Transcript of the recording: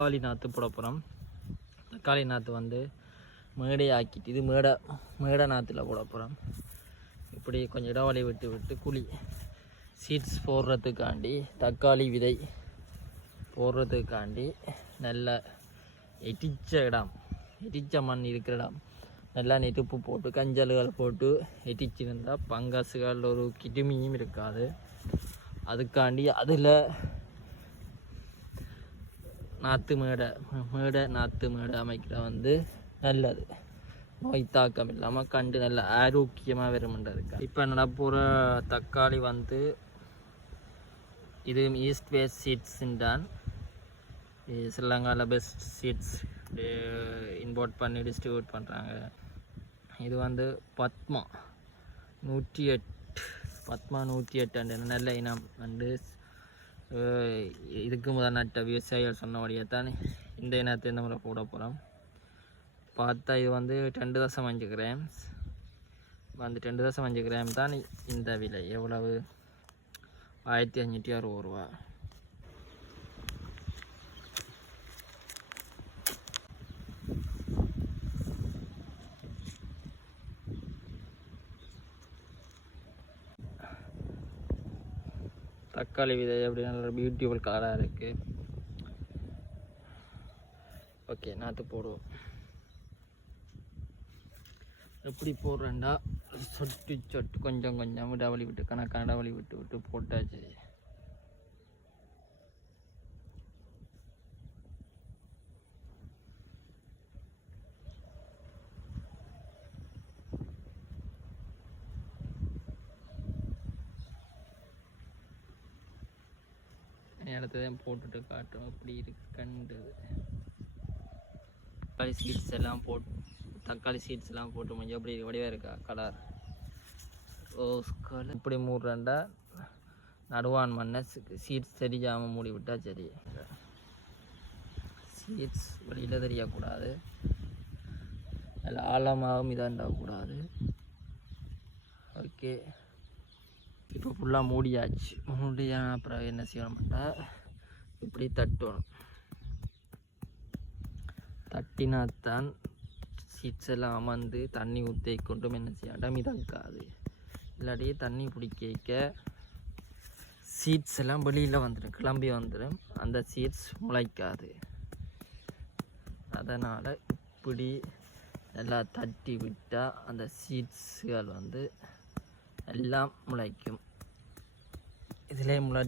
தக்காளி நாற்று போட போகிறோம் தக்காளி நாற்று வந்து மேடையாக்கிட்டு இது மேடை மேடை நாற்றுல போட போகிறோம் இப்படி கொஞ்சம் இடைவெளி விட்டு விட்டு குழி சீட்ஸ் போடுறதுக்காண்டி தக்காளி விதை போடுறதுக்காண்டி நல்ல எட்டிச்ச இடம் எட்டிச்ச மண் இருக்கிற இடம். நல்லா நெருப்பு போட்டு கஞ்சல்கள் போட்டு எட்டிச்சிருந்தால் பங்கசுகள் ஒரு கிருமியும் இருக்காது. அதுக்காண்டி அதில் நாற்று மேடை மேடை நாற்று மேடை அமைக்கிற வந்து நல்லது. நோய் தாக்கம் இல்லாமல் கண்டு நல்ல ஆரோக்கியமாக வருமென்றதுக்கு இப்போ நடப்புற தக்காளி வந்து இது ஈஸ்ட் வேஸ்ட் சீட்ஸுன்றான் ஸ்ரீலங்காவில் பெஸ்ட் சீட்ஸ் இம்போர்ட் பண்ணி டிஸ்ட்ரிபியூட் பண்ணுறாங்க இது வந்து பத்மா நூற்றி எட்டு பத்மா நூற்றி எட்டு அண்டு நல்ல இனம் வந்து இதுக்கு முதல் நட்ட விவசாயிகள் சொன்னபடியே தான். இந்த இனத்தை இந்த முறை போட போகிறோம் பார்த்தா இது வந்து ரெண்டு தசம் அஞ்சு கிராம்ஸ் வந்து ரெண்டு தசம் அஞ்சு கிராம் தான் இந்த விலை. எவ்வளவு? ஆயிரத்தி அஞ்சூற்றி அறுபது ரூபா. தக்காளி விதை அப்படி நல்ல பியூட்டிஃபுல் கலராக இருக்குது ஓகே நாற்று போடுவோம். எப்படி போடுறேன்டா? சொட்டு சொட்டு கொஞ்சம் கொஞ்சம் விடாவளி விட்டு கணக்கான இடவழி விட்டு விட்டு போட்டாச்சு. நேரத்தை தான் போட்டுட்டு காட்டும். அப்படி இருக்கு கண்டது தக்காளி சீட்ஸ் எல்லாம் போட் தக்காளி சீட்ஸ் எல்லாம் போட்டு முடிஞ்சு அப்படி வடிவாக இருக்கா? கலர் ரோஸ் கலர் இப்படி மூடுறேன்டா. நடுவான் மண்ணை சீட்ஸ் தெரியாமல் மூடி விட்டால் சரி. சீட்ஸ் வெளியில் தெரியக்கூடாது. அதில் ஆழமாகவும் இதாண்டாகக்கூடாது. ஓகே இப்போ ஃபுல்லாக மூடியாச்சு. மூடியான அப்புறம் என்ன செய்யணும்ட்டா இப்படி தட்டணும். தட்டினாத்தான் சீட்ஸ் எல்லாம் அமர்ந்து தண்ணி ஊற்றி கொண்டும் என்ன செய்ய? மிதக்காது இல்லாட்டி தண்ணி பிடிக்க சீட்ஸ் எல்லாம் வெளியில் வந்துடும் கிளம்பி வந்துடும் அந்த சீட்ஸ் முளைக்காது. அதனால் இப்படி எல்லாம் தட்டி விட்டால் அந்த சீட்ஸுகள் வந்து எல்லாம் முளைக்கும் இதிலே முளை